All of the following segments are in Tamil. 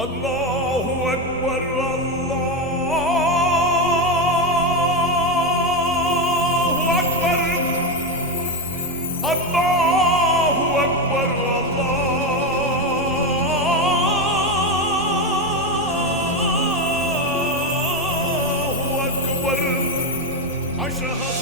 அல்லாஹு அக்பர் அல்லாஹு அக்பர் அல்லாஹு அக்பர் அல்லாஹு அக்பர் அஷ்ஹது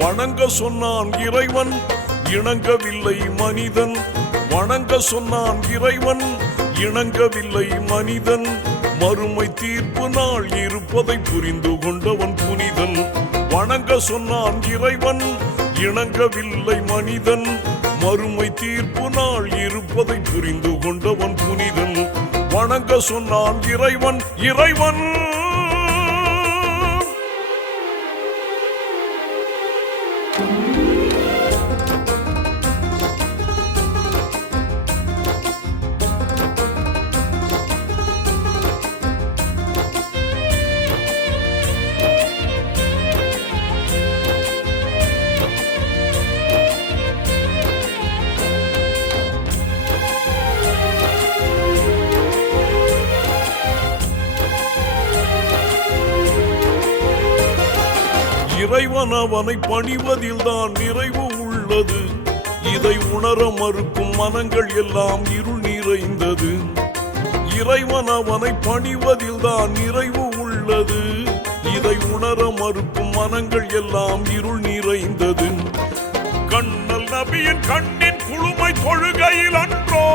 வணங்க சொன்னான் இறைவன், இணங்கவில்லை மனிதன். வணங்க சொன்னான் இறைவன், இணங்கவில்லை மனிதன். மறுமை தீர்ப்பு நாள் இருப்பதை புரிந்து கொண்டவன் புனிதன். வணங்க சொன்னான் இறைவன், இணங்கவில்லை மனிதன். மறுமை தீர்ப்பு நாள் இருப்பதை புரிந்து கொண்டவன் புனிதன். வணங்க சொன்னான் இறைவன், இறைவன் இறைவன் அவனை பணிவதில் தான் நிறைவு உள்ளது. இதை உணர மறுக்கும் மனங்கள் எல்லாம் இருள் நிறைந்தது. இறைவன் அவனை பணிவதில் தான் நிறைவு உள்ளது. இதை உணர மறுக்கும் மனங்கள் எல்லாம் இருள் நிறைந்தது. கண்ணல் நபியின் கண்ணின் குளுமை தொழுகையில் அன்றோ,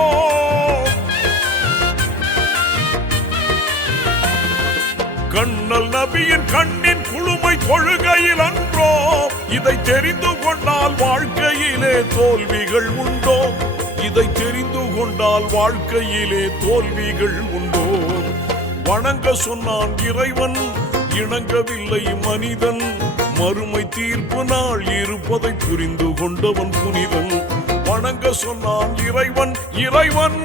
கண்ணல் நபியின் கண்ணின் குளுமை தொழுகையில் அன்றோ. இதை தெரிந்து கொண்டால் வாழ்க்கையிலே தோல்விகள் உண்டோ? இதை தெரிந்து கொண்டால் வாழ்க்கையிலே தோல்விகள் உண்டோ? வணங்க சொன்னான் இறைவன், இணங்கவில்லை மனிதன். மறுமை தீர்ப்பு நாள் இருப்பதை புரிந்து கொண்டவன் புனிதன். வணங்க சொன்னான் இறைவன், இறைவன்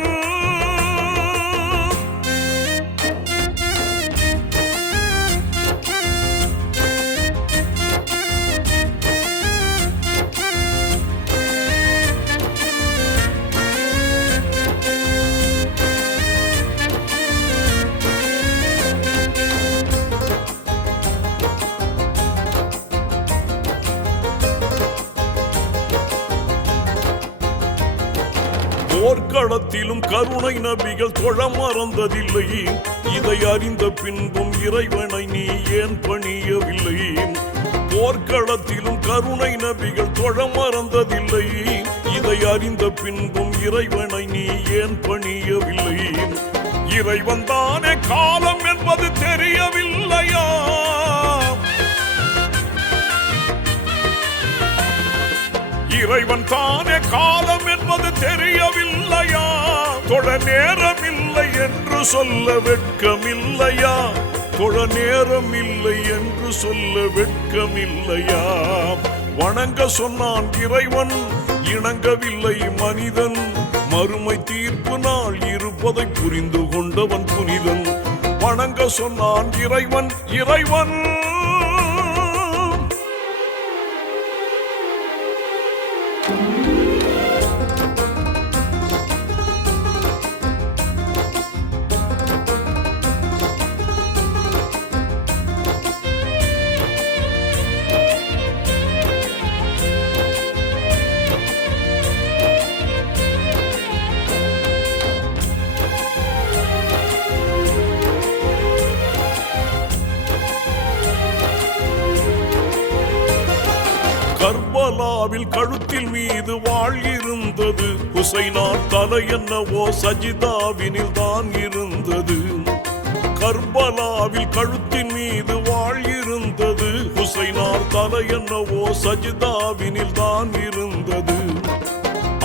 போர்க்களத்திலும் கருணை நபிகள் தொழ மறந்ததில்லை. இதை அறிந்த பின்பும் இறைவனை நீ ஏன் பணியவில்லை? போர்க்களத்திலும் கருணை நபிகள் தொழ மறந்ததில்லை. இதை அறிந்த பின்பும் இறைவனை நீ ஏன் பணியவில்லை? இறைவன் தானே காலம் என்பது தெரியவில்லையா? இறைவன் தானே காலம் என்பது தெரியவில்லையா? தொழ நேரம் இல்லை என்று சொல்ல வெட்கமில்லையா? தொழ நேரம் இல்லை என்று சொல்ல வெட்கமில்லையா? வணங்க சொன்னான் இறைவன், இணங்கவில்லை மனிதன். மறுமை தீர்ப்பு நாள் இருப்பதை புரிந்து கொண்டவன் புனிதன். வணங்க சொன்னான் இறைவன், இறைவன் கர்பலாவில் கழுத்தில் மீது வாழ் இருந்தது. ஹுசைனார் தலை என்னவோ சஜிதாவினில் தான் இருந்தது. கர்பலாவில் கழுத்தின் மீது வாழ் இருந்தது. ஹுசைனார் தலை என்னவோ சஜிதாவினில் தான் இருந்தது.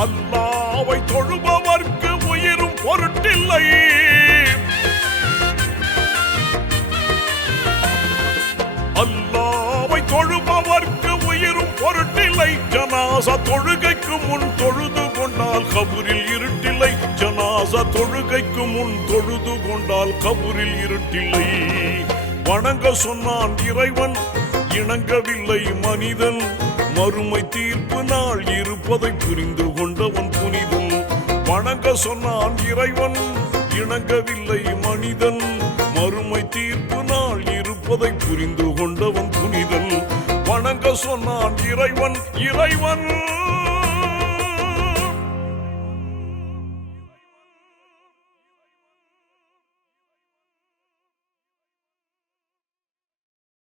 அல்லாஹ்வை தொழுபவர்க்கு உயிரும் பொருட்டில்லை. பொருட்டில்லை. அல்லாவை தொழுபவர்க்கு உயிரும் பொருட்டில்லை. ஜனாசா தொழுகைக்கு முன் தொழுது கொண்டால் கபூரில் இருட்டில்லை. ஜனாசா தொழுகைக்கு முன் தொழுது கொண்டால் கபூரில் இருட்டில்லை. வணங்க சொன்னான் இறைவன், இணங்கவில்லை மனிதன். மறுமை தீர்ப்பு நாள் இருப்பதை புரிந்து கொண்டவன் புனிதன். வணங்க சொன்னான் இறைவன், இணங்கவில்லை மனிதன். மறுமை தீர்ப்பு நாள் இருப்பதை புரிந்து கொண்டவன் புனிதன். வணங்க சொன்னான் இறைவன், இறைவன்